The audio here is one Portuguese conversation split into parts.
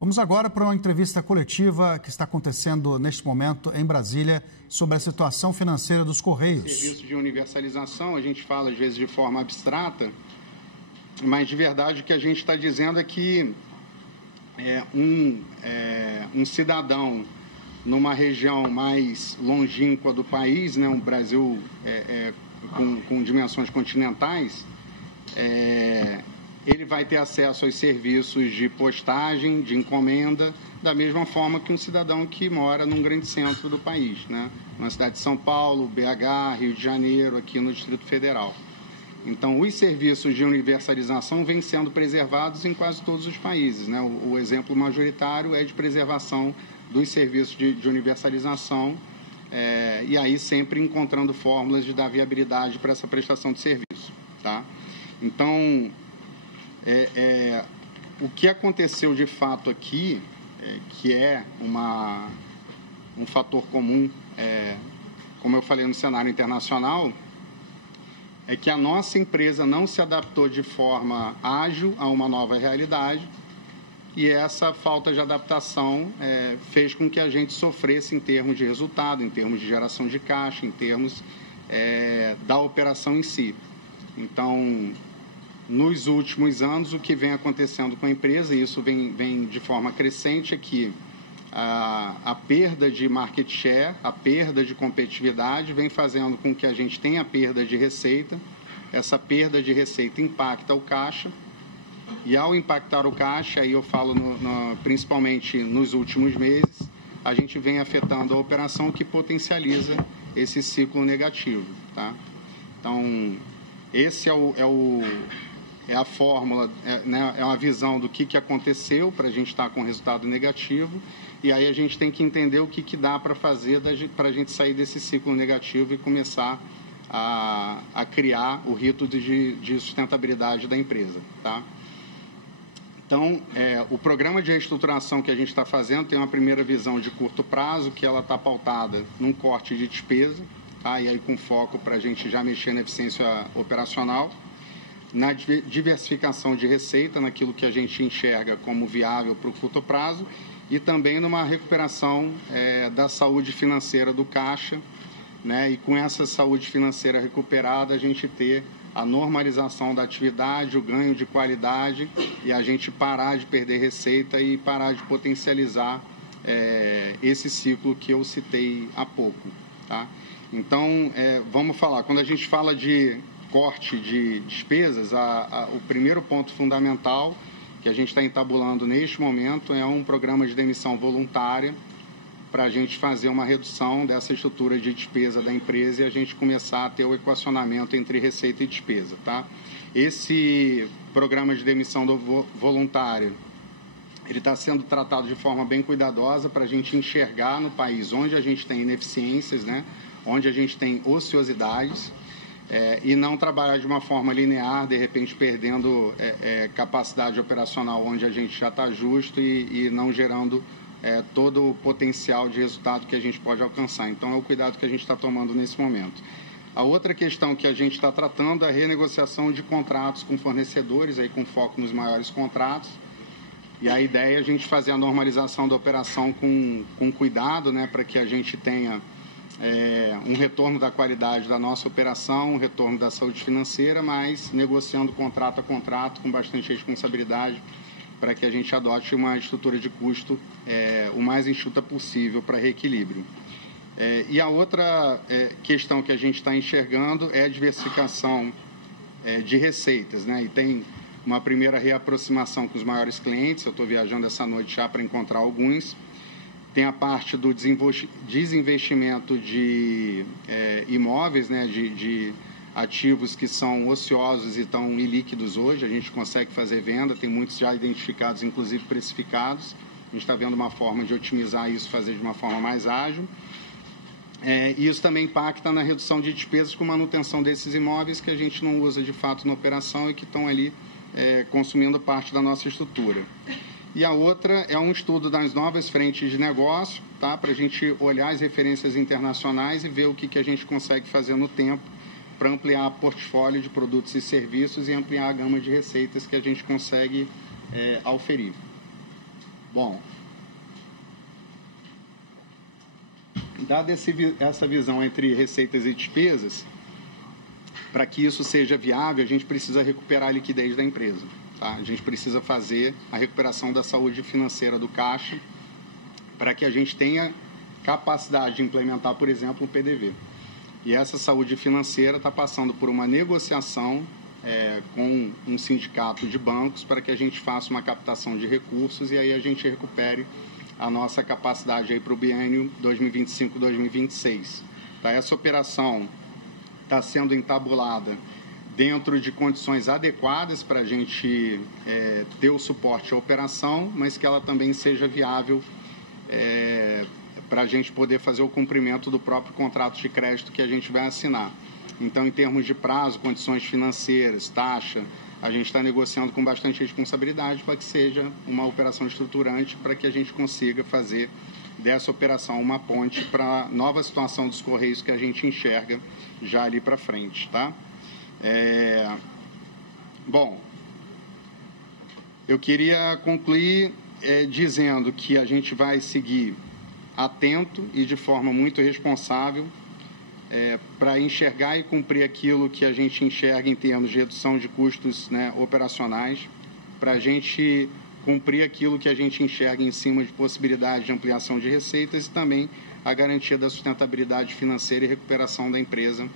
Vamos agora para uma entrevista coletiva que está acontecendo neste momento em Brasília sobre a situação financeira dos Correios. Serviço de universalização, a gente fala às vezes de forma abstrata, mas de verdade o que a gente está dizendo é que um cidadão numa região mais longínqua do país, né, um Brasil com dimensões continentais, ele vai ter acesso aos serviços de postagem, de encomenda, da mesma forma que um cidadão que mora num grande centro do país, né? Na cidade de São Paulo, BH, Rio de Janeiro, aqui no Distrito Federal. Então, os serviços de universalização vêm sendo preservados em quase todos os países, né? O exemplo majoritário é de preservação dos serviços de universalização, e aí sempre encontrando fórmulas de dar viabilidade para essa prestação de serviço, tá? Então, o que aconteceu de fato aqui, que é um fator comum, como eu falei no cenário internacional, é que a nossa empresa não se adaptou de forma ágil a uma nova realidade, e essa falta de adaptação fez com que a gente sofresse em termos de resultado, em termos de geração de caixa, em termos da operação em si. Então, nos últimos anos, o que vem acontecendo com a empresa, e isso vem de forma crescente, é que a perda de market share, a perda de competitividade, vem fazendo com que a gente tenha perda de receita. Essa perda de receita impacta o caixa, e ao impactar o caixa, aí eu falo principalmente nos últimos meses, a gente vem afetando a operação, que potencializa esse ciclo negativo, tá? Então, esse é a fórmula, né, é uma visão do que aconteceu para a gente estar com resultado negativo, e aí a gente tem que entender o que dá para fazer para a gente sair desse ciclo negativo e começar a criar o rito de sustentabilidade da empresa, tá? Então, o programa de reestruturação que a gente está fazendo tem uma primeira visão de curto prazo, que ela está pautada num corte de despesa, tá? E aí com foco para a gente já mexer na eficiência operacional, na diversificação de receita, naquilo que a gente enxerga como viável para o curto prazo, e também numa recuperação da saúde financeira do caixa, né? E com essa saúde financeira recuperada, a gente ter a normalização da atividade, o ganho de qualidade, e a gente parar de perder receita e parar de potencializar esse ciclo que eu citei há pouco, tá? Então, vamos falar, quando a gente fala de corte de despesas, o primeiro ponto fundamental que a gente está entabulando neste momento é um programa de demissão voluntária para a gente fazer uma redução dessa estrutura de despesa da empresa e a gente começar a ter o equacionamento entre receita e despesa, tá? Esse programa de demissão voluntária, ele está sendo tratado de forma bem cuidadosa para a gente enxergar no país onde a gente tem ineficiências, né? Onde a gente tem ociosidades, e não trabalhar de uma forma linear, de repente perdendo capacidade operacional onde a gente já está justo e não gerando todo o potencial de resultado que a gente pode alcançar. Então, é o cuidado que a gente está tomando nesse momento. A outra questão que a gente está tratando é a renegociação de contratos com fornecedores, aí com foco nos maiores contratos. E a ideia é a gente fazer a normalização da operação com cuidado, né, para que a gente tenha um retorno da qualidade da nossa operação, um retorno da saúde financeira, mas negociando contrato a contrato com bastante responsabilidade para que a gente adote uma estrutura de custo o mais enxuta possível para reequilíbrio. E a outra questão que a gente está enxergando é a diversificação de receitas, né? E tem uma primeira reaproximação com os maiores clientes, eu estou viajando essa noite já para encontrar alguns. Tem a parte do desinvestimento de imóveis, né, de ativos que são ociosos e estão ilíquidos hoje. A gente consegue fazer venda, tem muitos já identificados, inclusive precificados. A gente está vendo uma forma de otimizar isso, fazer de uma forma mais ágil. E isso também impacta na redução de despesas com manutenção desses imóveis que a gente não usa de fato na operação e que estão ali consumindo parte da nossa estrutura. E a outra é um estudo das novas frentes de negócio, tá? Para a gente olhar as referências internacionais e ver o que a gente consegue fazer no tempo para ampliar o portfólio de produtos e serviços e ampliar a gama de receitas que a gente consegue auferir. Bom, dada essa visão entre receitas e despesas, para que isso seja viável, a gente precisa recuperar a liquidez da empresa. Tá? A gente precisa fazer a recuperação da saúde financeira do caixa para que a gente tenha capacidade de implementar, por exemplo, o PDV. E essa saúde financeira está passando por uma negociação com um sindicato de bancos para que a gente faça uma captação de recursos e aí a gente recupere a nossa capacidade para o biênio 2025-2026. Tá? Essa operação está sendo entabulada dentro de condições adequadas para a gente ter o suporte à operação, mas que ela também seja viável para a gente poder fazer o cumprimento do próprio contrato de crédito que a gente vai assinar. Então, em termos de prazo, condições financeiras, taxa, a gente está negociando com bastante responsabilidade para que seja uma operação estruturante para que a gente consiga fazer dessa operação uma ponte para a nova situação dos Correios que a gente enxerga já ali para frente, tá? Bom, eu queria concluir dizendo que a gente vai seguir atento e de forma muito responsável para enxergar e cumprir aquilo que a gente enxerga em termos de redução de custos, né, operacionais, para a gente cumprir aquilo que a gente enxerga em cima de possibilidade de ampliação de receitas e também a garantia da sustentabilidade financeira e recuperação da empresa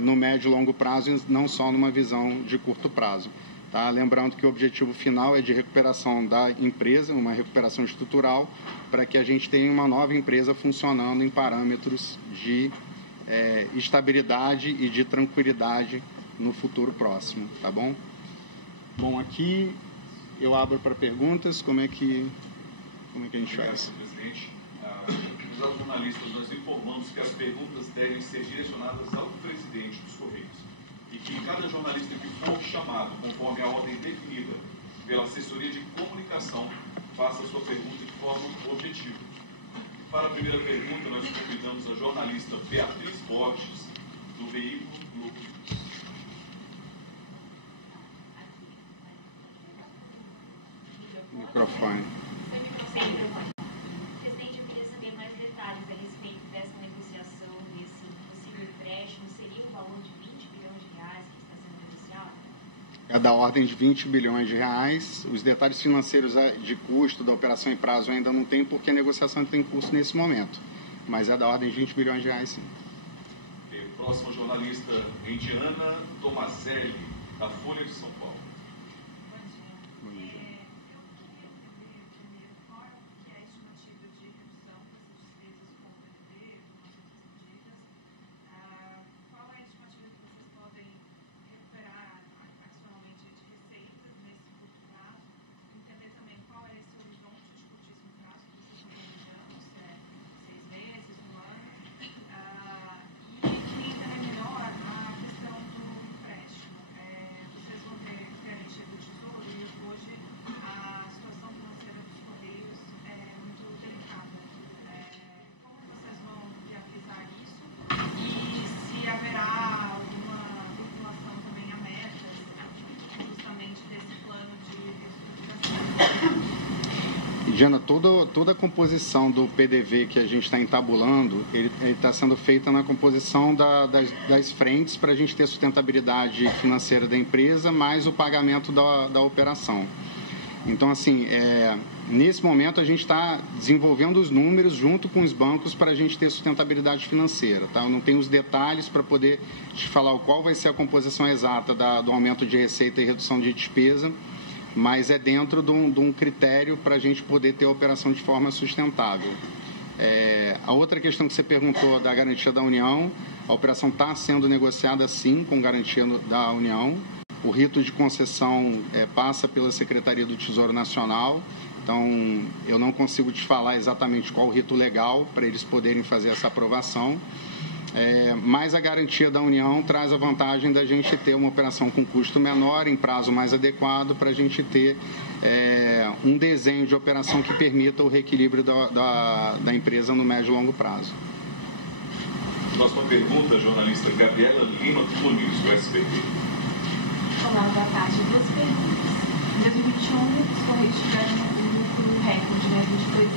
no médio e longo prazo e não só numa visão de curto prazo. Tá? Lembrando que o objetivo final é de recuperação da empresa, uma recuperação estrutural, para que a gente tenha uma nova empresa funcionando em parâmetros de estabilidade e de tranquilidade no futuro próximo, tá bom? Bom, aqui eu abro para perguntas, como é que a gente faz? Presidente, os jornalistas, nós informamos que as perguntas devem ser direcionadas ao presidente dos Correios e que cada jornalista que for chamado, conforme a ordem definida pela assessoria de comunicação, faça a sua pergunta de forma objetiva. Para a primeira pergunta, nós convidamos a jornalista Beatriz Borges, do veículo Globo. Microfone. Presidente, eu queria saber mais detalhes a respeito dessa negociação, desse possível empréstimo. Seria um valor de 20 bilhões de reais que está sendo negociado? É da ordem de 20 bilhões de reais. Os detalhes financeiros de custo da operação em prazo ainda não tem, porque a negociação está em curso nesse momento. Mas é da ordem de 20 bilhões de reais, sim. Próxima jornalista, Indiana Tomazelli, da Folha de São Paulo. Bom dia. Eu queria entender primeiro qual que é a estimativa de redução dessas despesas com o PDV, com as outras medidas. Qual é a estimativa que vocês podem recuperar adicionalmente de receitas nesse curto prazo? Entender também qual é esse horizonte de curtíssimo prazo que vocês estão planejando, se é 6 meses, 1 ano. E queria entender melhor a questão do empréstimo. Vocês vão ter garantia do Tesouro e hoje a situação financeira dos Correios é muito delicada. Como vocês vão viabilizar isso? E se haverá alguma vinculação também a metas, justamente desse plano de reestruturação? Diana, toda a composição do PDV que a gente está entabulando, ele está sendo feita na composição das frentes para a gente ter sustentabilidade financeira da empresa, mais o pagamento da operação. Então, assim, nesse momento a gente está desenvolvendo os números junto com os bancos para a gente ter sustentabilidade financeira. Tá? Eu não tenho os detalhes para poder te falar qual vai ser a composição exata do aumento de receita e redução de despesa, mas é dentro de um critério para a gente poder ter a operação de forma sustentável. A outra questão que você perguntou da garantia da União, a operação está sendo negociada sim com garantia da União. O rito de concessão passa pela Secretaria do Tesouro Nacional, então eu não consigo te falar exatamente qual o rito legal para eles poderem fazer essa aprovação. Mas a garantia da União traz a vantagem da gente ter uma operação com custo menor, em prazo mais adequado, para a gente ter um desenho de operação que permita o reequilíbrio da empresa no médio e longo prazo. Próxima pergunta, jornalista Gabriela Lima Muniz, do SBT. Olá, boa tarde. 2 perguntas. Em 2021, os Correios tiveram um lucro recorde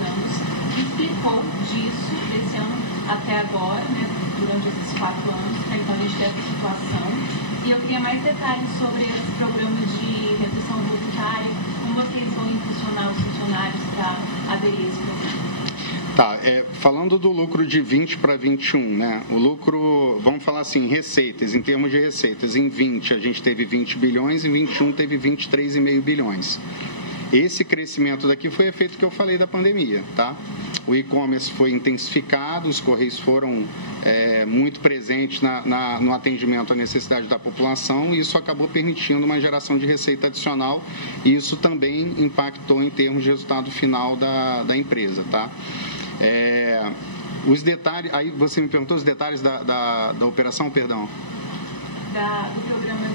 anos, que explicou disso, desse ano até agora, né, durante esses 4 anos, né, então a gente tem essa situação. E eu queria mais detalhes sobre esse programa de redução voluntária, como vocês vão impulsionar os funcionários para aderir a esse programa. Tá, falando do lucro de 20 para 21, né? O lucro, vamos falar assim, receitas, em termos de receitas, em 20 a gente teve 20 bilhões, em 21 teve 23,5 bilhões. Esse crescimento daqui foi efeito que eu falei da pandemia, tá? O e-commerce foi intensificado, os Correios foram muito presentes no atendimento à necessidade da população e isso acabou permitindo uma geração de receita adicional e isso também impactou em termos de resultado final da empresa, tá? Os detalhes, aí você me perguntou os detalhes da operação, perdão? Do programa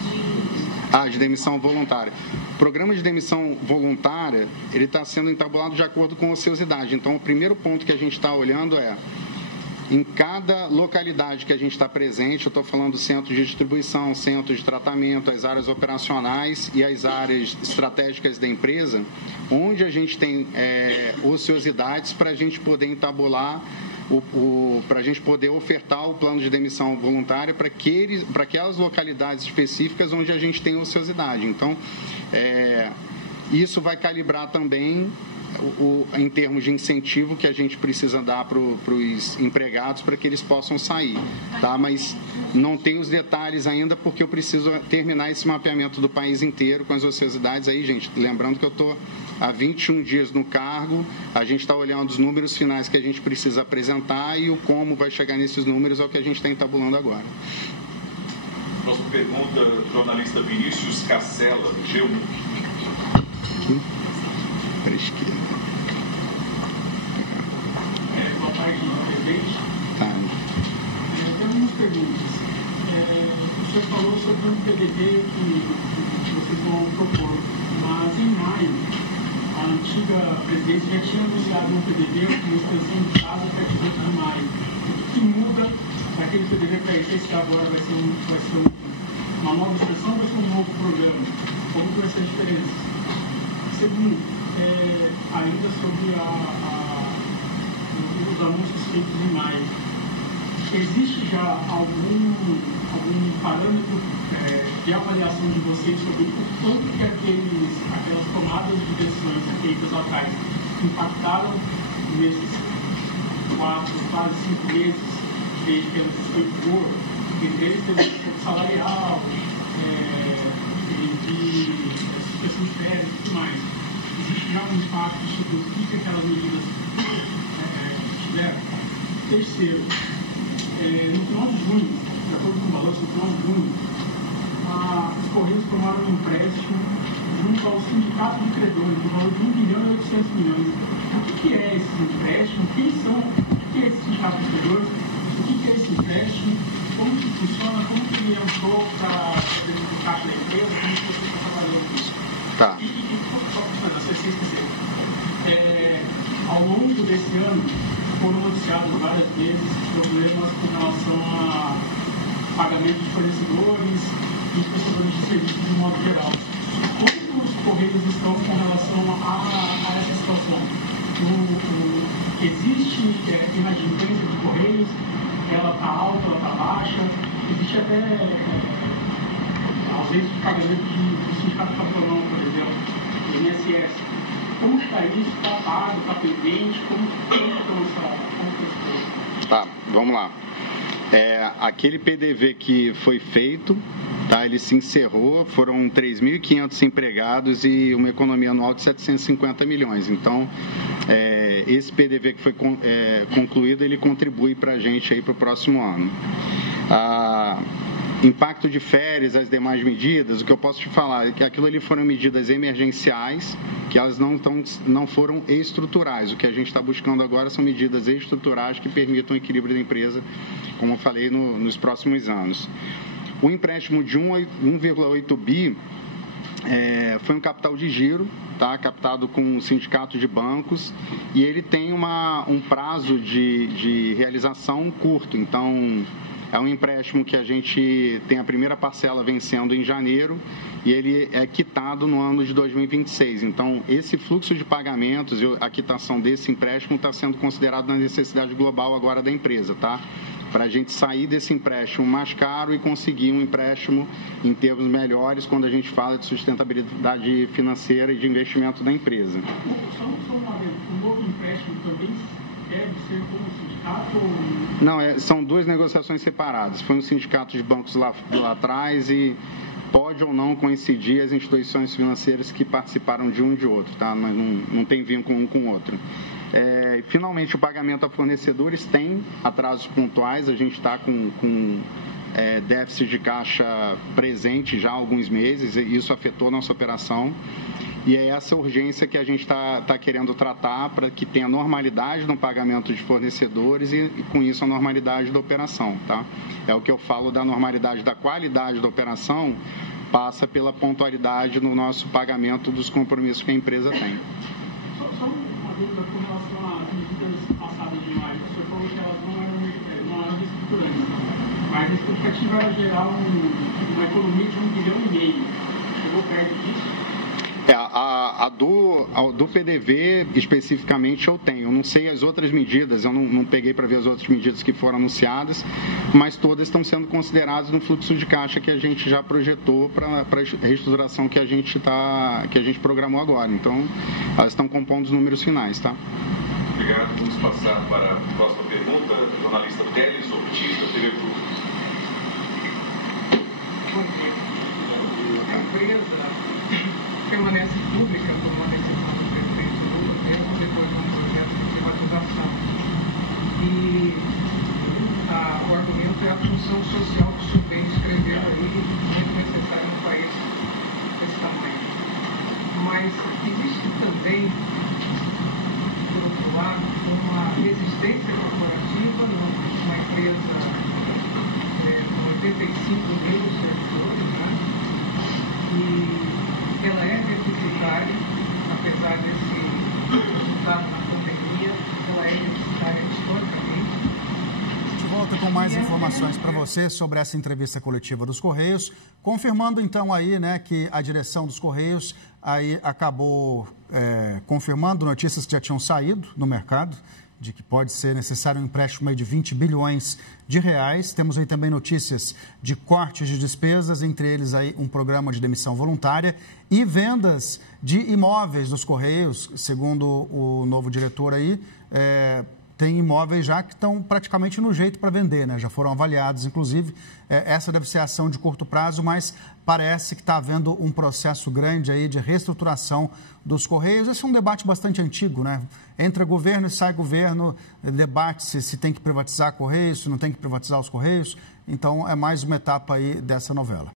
de demissão voluntária. O programa de demissão voluntária, ele está sendo entabulado de acordo com a ociosidade. Então, o primeiro ponto que a gente está olhando em cada localidade que a gente está presente, eu estou falando do centro de distribuição, centro de tratamento, as áreas operacionais e as áreas estratégicas da empresa, onde a gente tem ociosidades para a gente poder entabular, para a gente poder ofertar o plano de demissão voluntária para aquelas localidades específicas onde a gente tem ociosidade. Então, isso vai calibrar também em termos de incentivo que a gente precisa dar para os empregados para que eles possam sair, tá? Mas não tem os detalhes ainda porque eu preciso terminar esse mapeamento do país inteiro com as ociosidades aí, gente. Lembrando que eu estou há 21 dias no cargo, a gente está olhando os números finais que a gente precisa apresentar e o como vai chegar nesses números é o que a gente está entabulando agora. Próxima pergunta, jornalista Vinícius Cassella, G1. Para a esquerda. Boa tarde, presidente. Tem algumas perguntas. O senhor falou sobre um PDV que vocês vão propor, mas em maio, a antiga presidência já tinha anunciado um PDV com extensão de prazo até 18 de maio. O que muda daquele PDV para esse agora? Vai ser uma nova extensão ou vai ser um novo programa? Como que vai ser a diferença? Segundo, ainda sobre os anúncios feitos em maio, existe já algum parâmetro de avaliação de vocês sobre o quanto que aquelas tomadas de decisões feitas atrás impactaram nesses 4, quase 5 meses desde que elas estão entre eles teve o salarial, teve suspensão de férias e tudo mais. Existe já um impacto sobre o que aquelas medidas tiveram? Terceiro, no final de junho, de acordo com o balanço, no final de junho, os Correios tomaram um empréstimo junto ao sindicato de credores, no valor de 1 bilhão e 800 milhões. O que é esse empréstimo? O que é esse sindicato de credores? O que é esse empréstimo? Como que funciona? Como que ele entrou para o caixa da empresa? Como que você está trabalhando com isso? Tá. Ao longo desse ano, foram noticiados várias vezes problemas com relação a pagamento de fornecedores e prestadores de serviços de modo geral. Como os Correios estão com relação a essa situação? Existe inadimplência de Correios? Ela está alta, ela está baixa? Existe até ausência de pagamento do sindicato patronal, por exemplo, do INSS. Como está isso? Está pago? Está pendente? Como Tá, vamos lá. Aquele PDV que foi feito, tá, ele se encerrou, foram 3.500 empregados e uma economia anual de 750 milhões. Então, esse PDV que foi concluído, ele contribui para a gente aí para o próximo ano. Impacto de férias, as demais medidas, o que eu posso te falar é que aquilo ali foram medidas emergenciais, que elas não foram estruturais. O que a gente está buscando agora são medidas estruturais que permitam o equilíbrio da empresa, como eu falei, nos próximos anos. O empréstimo de 1,8 bi foi um capital de giro, tá, captado com um sindicato de bancos, e ele tem um prazo de realização curto. Então, É um empréstimo que a gente tem a primeira parcela vencendo em janeiro e ele é quitado no ano de 2026. Então, esse fluxo de pagamentos e a quitação desse empréstimo está sendo considerado na necessidade global agora da empresa, tá? Para a gente sair desse empréstimo mais caro e conseguir um empréstimo em termos melhores quando a gente fala de sustentabilidade financeira e de investimento da empresa. Só uma vez, o novo empréstimo também deve ser como sindicato ou... Não, são duas negociações separadas. Foi um sindicato de bancos lá atrás e pode ou não coincidir as instituições financeiras que participaram de um e de outro, tá? Mas não tem vínculo um com o outro. Finalmente, o pagamento a fornecedores tem atrasos pontuais, a gente está com déficit de caixa presente já há alguns meses, e isso afetou nossa operação. E é essa urgência que a gente está querendo tratar para que tenha normalidade no pagamento de fornecedores e com isso, a normalidade da operação, tá? É o que eu falo da normalidade da qualidade da operação, passa pela pontualidade no nosso pagamento dos compromissos que a empresa tem. Só uma dúvida com relação às medidas passadas de maio. O senhor falou que elas não eram reestruturantes, mas a expectativa era gerar uma economia de 1,5 bilhão. Chegou perto disso? Do PDV, especificamente, eu tenho. Eu não sei as outras medidas, eu não peguei para ver as outras medidas que foram anunciadas, mas todas estão sendo consideradas no fluxo de caixa que a gente já projetou para a reestruturação que a gente programou agora. Então, elas estão compondo os números finais, tá? Obrigado. Vamos passar para a próxima pergunta. O jornalista Teles Ortiz, da TV Plus. A empresa permanece pública por uma decisão do presidente Lula, mesmo depois de um projeto de privatização. E o argumento é a função social que o senhor vem descrevendo aí, muito necessária no país desse tamanho. Mas existe também, por outro lado, uma resistência corporativa numa empresa com 85 mil servidores, né? E ela é deficitária, apesar desse resultado na pandemia, ela é deficitária historicamente. A gente volta com mais informações para você sobre essa entrevista coletiva dos Correios, confirmando então aí, né, que a direção dos Correios aí acabou confirmando notícias que já tinham saído no mercado, de que pode ser necessário um empréstimo aí de 20 bilhões de reais. Temos aí também notícias de cortes de despesas, entre eles aí um programa de demissão voluntária e vendas de imóveis dos Correios, segundo o novo diretor aí, tem imóveis já que estão praticamente no jeito para vender, né? Já foram avaliados, inclusive. Essa deve ser a ação de curto prazo, mas parece que está havendo um processo grande aí de reestruturação dos Correios. Esse é um debate bastante antigo, né? Entra governo e sai governo, debate-se se tem que privatizar Correios, se não tem que privatizar os Correios. Então, é mais uma etapa aí dessa novela.